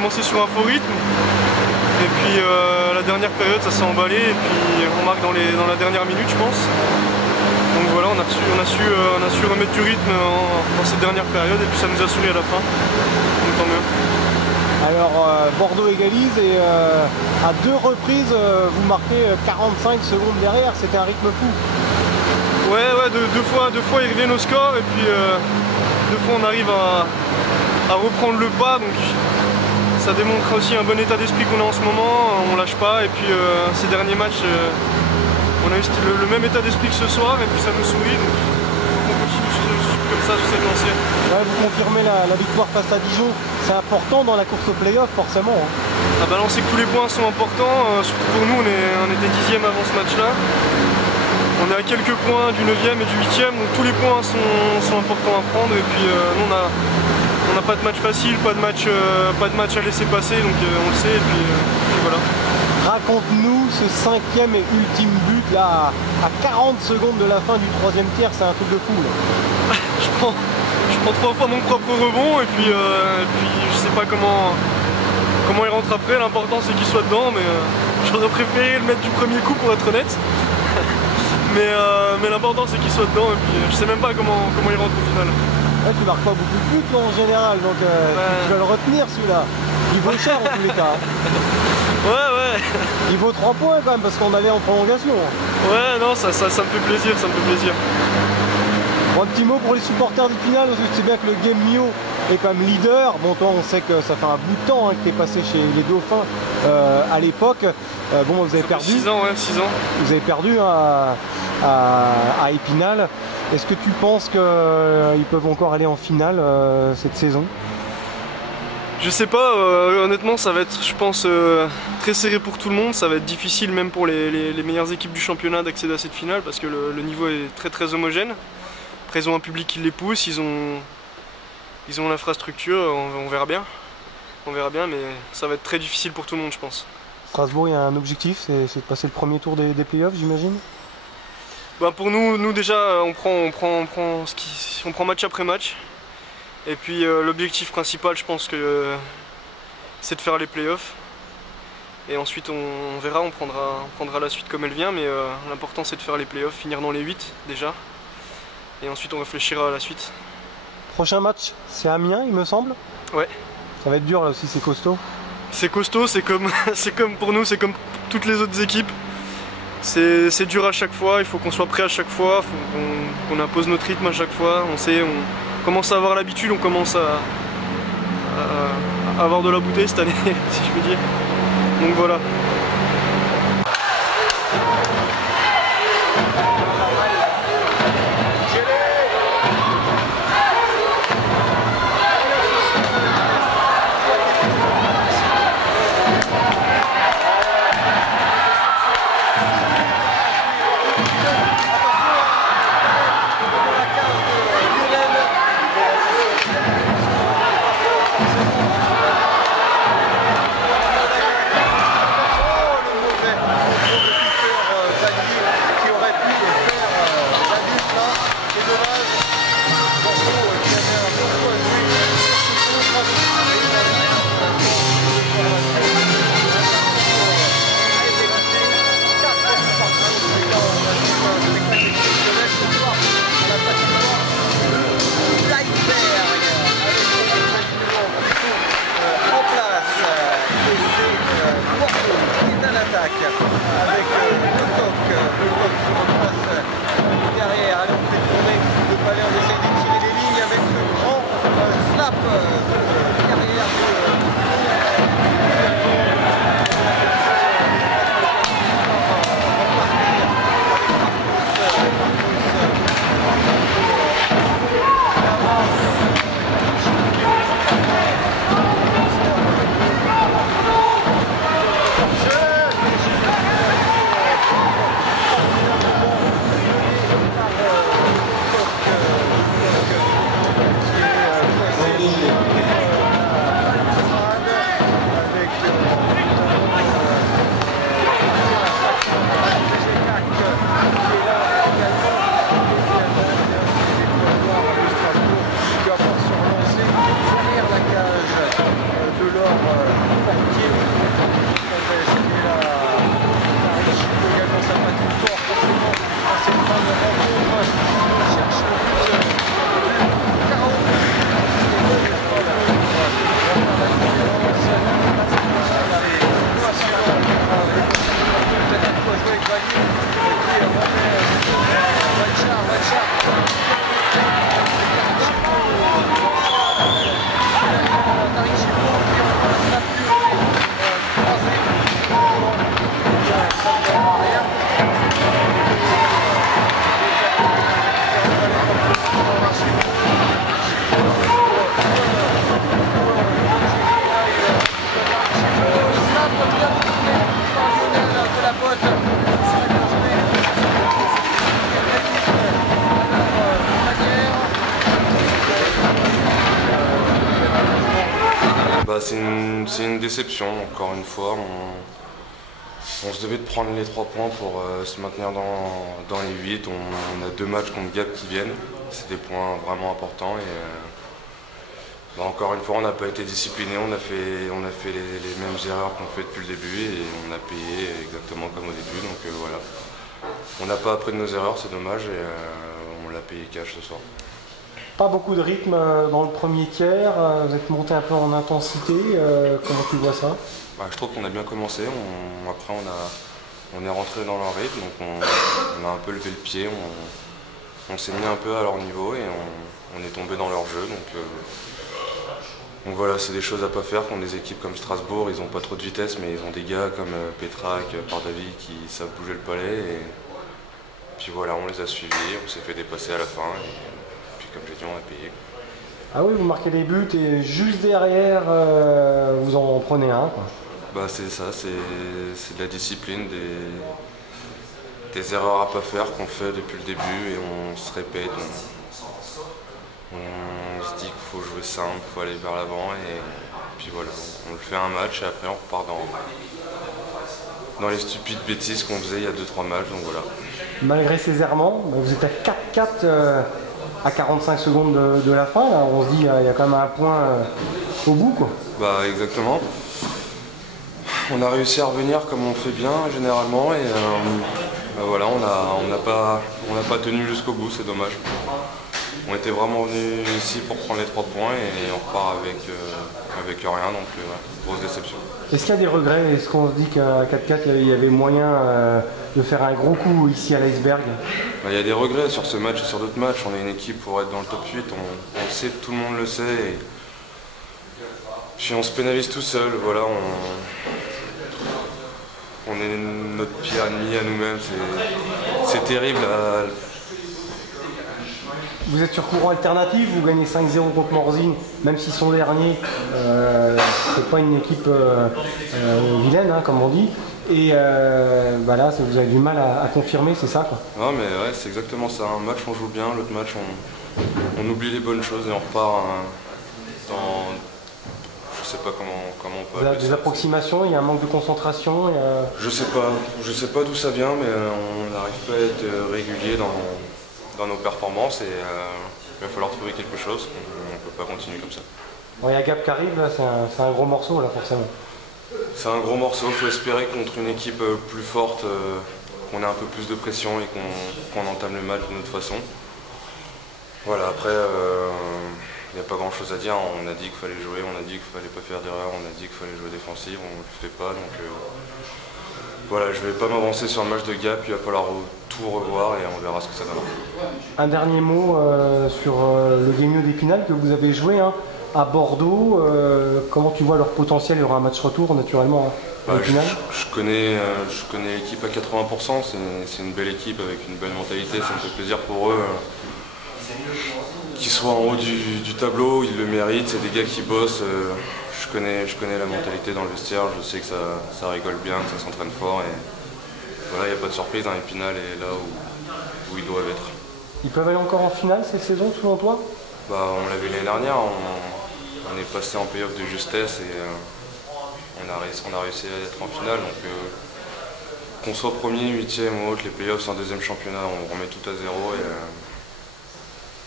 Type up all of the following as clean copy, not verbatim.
commencé sur un faux rythme. Et puis la dernière période ça s'est emballé et puis on marque dans la dernière minute je pense. Donc voilà, on a su remettre du rythme dans cette dernière période et puis ça nous a souri à la fin. Donc tant mieux. Alors Bordeaux égalise et à 2 reprises vous marquez 45 secondes derrière, c'était un rythme fou. Ouais, deux fois ils reviennent au score et puis 2 fois on arrive à reprendre le pas, donc ça démontre aussi un bon état d'esprit qu'on a en ce moment, on lâche pas et puis ces derniers matchs on a eu le même état d'esprit que ce soir et puis ça nous sourit, donc on continue comme ça sur cette lancée. Ouais, vous confirmez la victoire face à Dijon, c'est important dans la course au play-off forcément. Hein. Ah bah là on sait que tous les points sont importants, surtout pour nous on était 10e avant ce match là. On est à quelques points du 9e et du 8e, donc tous les points sont importants à prendre et puis nous on n'a pas de match facile, pas de match à laisser passer, donc on le sait et puis voilà. Raconte-nous ce 5e et ultime but là à 40 secondes de la fin du 3e tiers, c'est un truc de fou là. je prends 3 fois mon propre rebond et puis je sais pas comment il rentre après, l'important c'est qu'il soit dedans, mais j'aurais préféré le mettre du premier coup pour être honnête. mais l'important c'est qu'il soit dedans et puis je sais même pas comment il rentre au final. Ouais, tu marques pas beaucoup de buts en général, donc tu vas le retenir celui-là. Il vaut cher en tous les cas. Ouais. Il vaut 3 points quand même parce qu'on allait en prolongation. Ouais, non, ça me fait plaisir, ça me fait plaisir. Bon, un petit mot pour les supporters du final, parce que tu sais bien que le Game Mio est quand même leader. Bon, toi, on sait que ça fait un bout de temps que tu es passé chez les Dauphins à l'époque. Bon, vous avez perdu. 6 ans, ouais, 6 ans. Vous avez perdu à Épinal. Est-ce que tu penses qu'ils peuvent encore aller en finale cette saison? Je sais pas, honnêtement ça va être je pense très serré pour tout le monde, ça va être difficile même pour les meilleures équipes du championnat d'accéder à cette finale parce que le niveau est très homogène. Après ils ont un public qui les pousse, ils ont l'infrastructure, on verra bien. On verra bien, mais ça va être très difficile pour tout le monde je pense. Strasbourg, il y a un objectif, c'est de passer le premier tour des playoffs j'imagine? Bah pour nous déjà on prend match après match. Et puis l'objectif principal je pense que c'est de faire les playoffs. Et ensuite on verra, on prendra la suite comme elle vient, mais l'important c'est de faire les playoffs, finir dans les 8 déjà. Et ensuite on réfléchira à la suite. Prochain match, c'est Amiens il me semble? Ouais. Ça va être dur là aussi, c'est costaud. C'est costaud, c'est comme pour nous, c'est comme toutes les autres équipes. C'est dur à chaque fois, il faut qu'on soit prêt à chaque fois, il faut qu'on impose notre rythme à chaque fois. On commence à avoir l'habitude, on commence à avoir de la bouteille cette année, si je peux dire. Donc voilà. C'est une déception, encore une fois. On se devait de prendre les 3 points pour se maintenir dans les 8. On a 2 matchs contre Gap qui viennent. C'est des points vraiment importants. Et, encore une fois, on n'a pas été discipliné. On a fait les mêmes erreurs qu'on fait depuis le début et on a payé exactement comme au début. Donc voilà. On n'a pas appris de nos erreurs, c'est dommage. Et on l'a payé cash ce soir. Pas beaucoup de rythme dans le premier tiers, vous êtes monté un peu en intensité, comment tu vois ça? Je trouve qu'on a bien commencé, après on est rentré dans leur rythme, donc on a un peu levé le pied, on s'est mis un peu à leur niveau et on est tombé dans leur jeu. Donc voilà, c'est des choses à pas faire contre des équipes comme Strasbourg, ils n'ont pas trop de vitesse mais ils ont des gars comme Petrak, Pardavi qui savent bouger le palais. Et puis voilà, on les a suivis, on s'est fait dépasser à la fin. Comme j'ai dit, on a payé. Ah oui, vous marquez des buts et juste derrière, vous en prenez un, quoi. C'est ça, c'est de la discipline, des erreurs à pas faire qu'on fait depuis le début et on se répète. On se dit qu'il faut jouer simple, il faut aller vers l'avant et puis voilà, on le fait un match et après on repart dans les stupides bêtises qu'on faisait il y a 2-3 matchs, donc voilà. Malgré ces errements, vous êtes à 4-4 à 45 secondes de la fin, là. On se dit il y a quand même un point au bout, quoi. Exactement. On a réussi à revenir comme on fait bien généralement et voilà, on n'a pas tenu jusqu'au bout, c'est dommage. On était vraiment venus ici pour prendre les 3 points et on repart avec rien, donc grosse déception. Est-ce qu'il y a des regrets? Est-ce qu'on se dit qu'à 4-4 il y avait moyen de faire un gros coup ici à l'Iceberg? Il y a des regrets sur ce match et sur d'autres matchs. On est une équipe pour être dans le top 8, on le sait, tout le monde le sait. Et puis on se pénalise tout seul, voilà, on est notre pire ennemi à nous-mêmes, c'est terrible. Vous êtes sur courant alternatif, vous gagnez 5-0 contre Morzine, même s'ils sont derniers, c'est pas une équipe vilaine, comme on dit. Et là, vous avez du mal à confirmer, c'est ça, quoi. Non mais ouais, c'est exactement ça. Un match on joue bien, l'autre match on oublie les bonnes choses et on repart dans... Je sais pas comment on peut appeler ça. Des approximations, il y a un manque de concentration. Je sais pas d'où ça vient, mais on n'arrive pas à être régulier dans nos performances et il va falloir trouver quelque chose. On ne peut pas continuer comme ça. Il y a Gap qui arrive, là, c'est un gros morceau, là, forcément. C'est un gros morceau, il faut espérer contre une équipe plus forte, qu'on ait un peu plus de pression et qu'on entame le match d'une autre façon. Voilà, après, il n'y a pas grand chose à dire, on a dit qu'il fallait jouer, on a dit qu'il fallait pas faire d'erreur, on a dit qu'il fallait jouer défensif, on ne le fait pas. Donc voilà, je ne vais pas m'avancer sur le match de Gap, il va falloir tout revoir et on verra ce que ça donne. Un dernier mot sur le Guémio d'Épinal que vous avez joué à Bordeaux. Comment tu vois leur potentiel? Il y aura un match retour naturellement à Épinal. Je connais l'équipe à 80%, c'est une belle équipe avec une belle mentalité, ça me fait plaisir pour eux. Qu'ils soient en haut du tableau, ils le méritent, c'est des gars qui bossent. Je connais la mentalité dans le vestiaire, je sais que ça rigole bien, que ça s'entraîne fort. Et voilà, il n'y a pas de surprise, Épinal est là où ils doivent être. Ils peuvent aller encore en finale cette saison selon toi? On l'a vu l'année dernière, on est passé en play-off de justesse et on a réussi à être en finale. Donc qu'on soit premier, 8e ou autre, les play-offs c'est un deuxième championnat, on remet tout à zéro et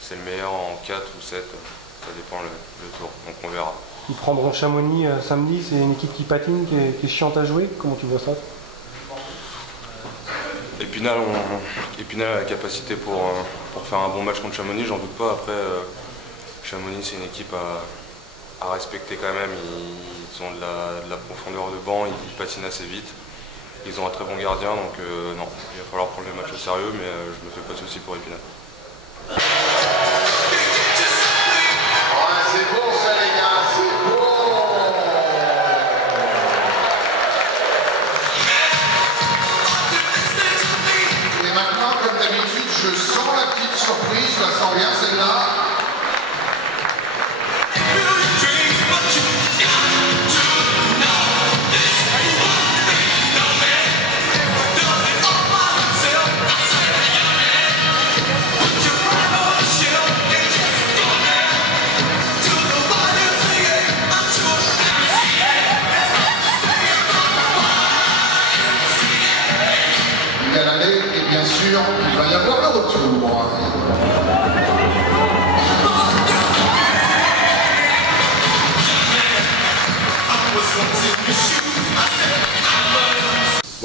c'est le meilleur en 4 ou 7, ça dépend le tour, donc on verra. Ils prendront Chamonix samedi, c'est une équipe qui patine, qui est chiante à jouer. Comment tu vois ça? Épinal a la capacité pour faire un bon match contre Chamonix, j'en doute pas. Après, Chamonix c'est une équipe à respecter quand même, ils ont de la profondeur de banc, ils patinent assez vite. Ils ont un très bon gardien, donc non, il va falloir prendre le match au sérieux, mais je me fais pas de soucis pour Épinal. C'est bon ça les gars, c'est bon. Et maintenant, comme d'habitude, je sens la petite surprise, je la sens bien celle-là.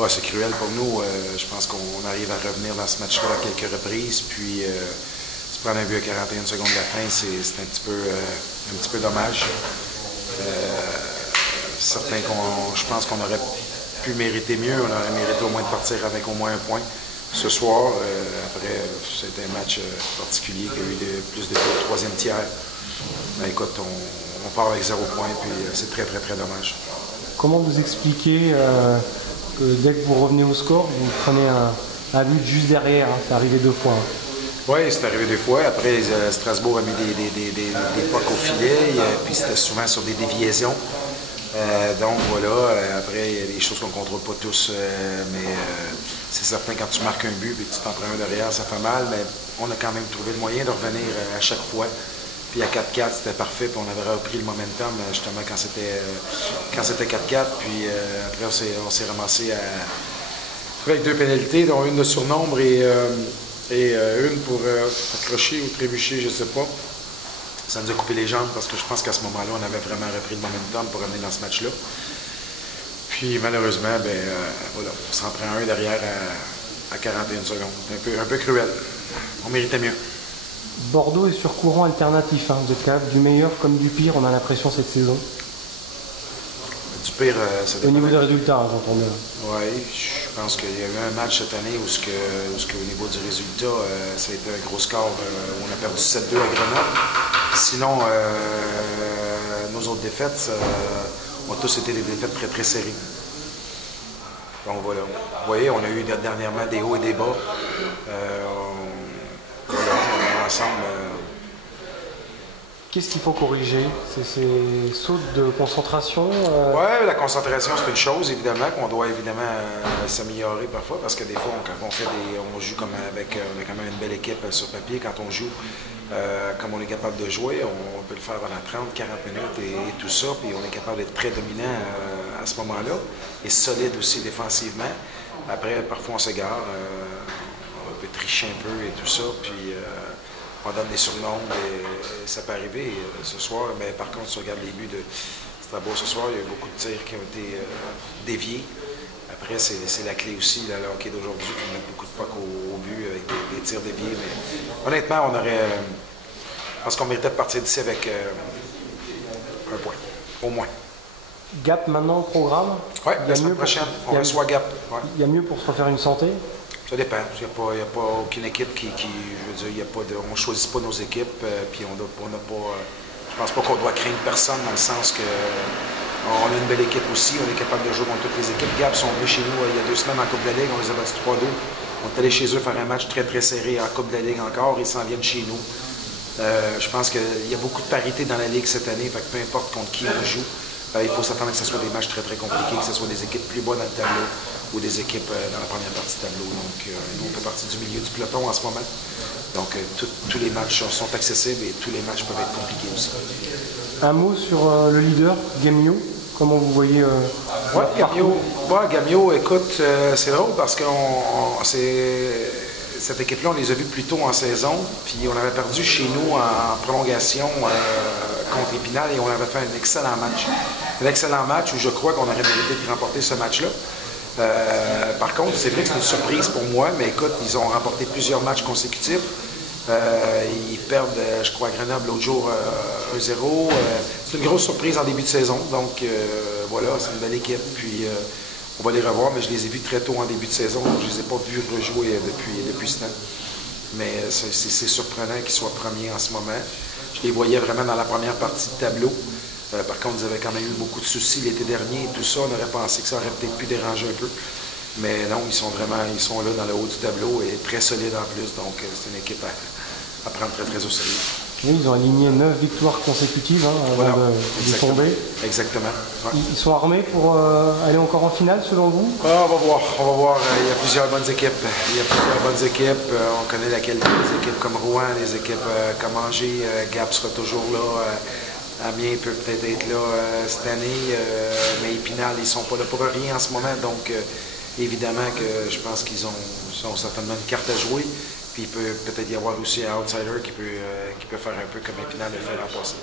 Ouais, c'est cruel pour nous. Je pense qu'on arrive à revenir dans ce match-là à quelques reprises. Puis, se prendre un but à 41 secondes de la fin, c'est un petit peu dommage. Certain je pense qu'on aurait pu mériter mieux. On aurait mérité au moins de partir avec au moins un point. Ce soir, après, c'était un match particulier qui a eu plus de troisième tiers. Ben, écoute, on part avec 0 point, puis c'est très, très, très dommage. Comment vous expliquez que dès que vous revenez au score, vous prenez un but juste derrière, hein, c'est arrivé 2 fois. Hein. Oui, c'est arrivé 2 fois. Après, Strasbourg a mis des pucks au filet, puis c'était souvent sur des déviations. Donc voilà, après, il y a des choses qu'on ne contrôle pas tous, mais c'est certain quand tu marques un but et que tu t'en prends un derrière, ça fait mal, mais on a quand même trouvé le moyen de revenir à chaque fois. Puis à 4-4, c'était parfait, puis on avait repris le momentum justement quand c'était 4-4, puis après on s'est ramassé avec 2 pénalités, dont une de surnombre et une pour accrocher ou trébucher, je ne sais pas. Ça nous a coupé les jambes parce que je pense qu'à ce moment-là, on avait vraiment repris le momentum pour revenir dans ce match-là. Puis malheureusement, voilà, on s'en prend un derrière à 41 secondes. Un peu cruel. On méritait mieux. Bordeaux est sur courant alternatif. Hein. Vous êtes capable du meilleur comme du pire, on a l'impression cette saison. Du pire, ça dépend. Au niveau des résultats, hein, j'entends bien. Oui, je pense qu'il y a eu un match cette année où au niveau du résultat, ça a été un gros score où on a perdu 7-2 à Grenoble. Sinon, nos autres défaites ont tous été des défaites très très serrées. Donc voilà. Vous voyez, on a eu dernièrement des hauts et des bas. Voilà, on est ensemble. Qu'est-ce qu'il faut corriger? C'est ces sautes de concentration Oui, la concentration, c'est une chose, évidemment, qu'on doit évidemment s'améliorer parfois, parce que des fois, quand on joue comme on a quand même une belle équipe sur papier, quand on joue comme on est capable de jouer, on peut le faire pendant 30-40 minutes et tout ça, puis on est capable d'être très dominant à ce moment-là, et solide aussi défensivement. Après, parfois, on s'égare, on peut tricher un peu et tout ça, puis on donne des surnoms et ça peut arriver ce soir. Mais par contre, si on regarde les buts de Strasbourg ce soir, il y a eu beaucoup de tirs qui ont été déviés. Après, c'est la clé aussi, là, le hockey d'aujourd'hui, qui met beaucoup de pucks au but avec des tirs déviés. Mais honnêtement, je pense qu'on méritait de partir d'ici avec un point, au moins. Gap maintenant au programme? Oui, la semaine prochaine, on reçoit Gap. Ouais. Il y a mieux pour se refaire une santé? Ça dépend. Il n'y a pas aucune équipe qui je veux dire, on ne choisit pas nos équipes, puis on n'a pas. Je pense pas qu'on doit craindre personne dans le sens que on a une belle équipe aussi, on est capable de jouer contre toutes les équipes. Gap sont venus chez nous il y a 2 semaines en Coupe de la Ligue, on les a battus 3-2. On est allé chez eux faire un match très très serré en Coupe de la Ligue encore, ils s'en viennent chez nous. Je pense qu'il y a beaucoup de parité dans la Ligue cette année, fait que peu importe contre qui on joue, il faut s'attendre que ce soit des matchs très très compliqués, que ce soit des équipes plus bas dans le tableau ou des équipes dans la première partie du tableau. Donc, nous, on fait partie du milieu du peloton en ce moment. Donc, tous les matchs sont accessibles et tous les matchs peuvent être compliqués aussi. Un mot sur le leader, Gamio. Comment vous voyez Gamio, écoute, c'est drôle parce que cette équipe-là, on les a vus plus tôt en saison, puis on avait perdu chez nous en prolongation contre Épinal et on avait fait un excellent match. Un excellent match où je crois qu'on aurait mérité de remporter ce match-là. Par contre, c'est vrai que c'est une surprise pour moi, mais écoute, ils ont remporté plusieurs matchs consécutifs. Ils perdent, je crois, à Grenoble l'autre jour 1-0. C'est une grosse surprise en début de saison, donc voilà, c'est une belle équipe. Puis on va les revoir, mais je les ai vus très tôt en début de saison, donc je ne les ai pas vus rejouer depuis ce temps. Mais c'est surprenant qu'ils soient premiers en ce moment. Je les voyais vraiment dans la première partie de tableau. Par contre, ils avaient quand même eu beaucoup de soucis l'été dernier et tout ça. On aurait pensé que ça aurait peut-être pu déranger un peu. Mais non, ils sont là dans le haut du tableau et très solides en plus. Donc, c'est une équipe à prendre très, très au sérieux. Oui, ils ont aligné 9 victoires consécutives avant de tomber. Exactement. Ouais. Ils sont armés pour aller encore en finale, selon vous? On va voir. Il y a plusieurs bonnes équipes. On connaît la qualité des équipes comme Rouen, les équipes comme Angers. Gap sera toujours là. Amiens peut peut-être être là cette année, mais Épinal, ils ne sont pas là pour rien en ce moment. Donc, évidemment que je pense qu'ils ont certainement une carte à jouer. Puis il peut peut-être y avoir aussi un outsider qui peut faire un peu comme Épinal le fait l'an passé.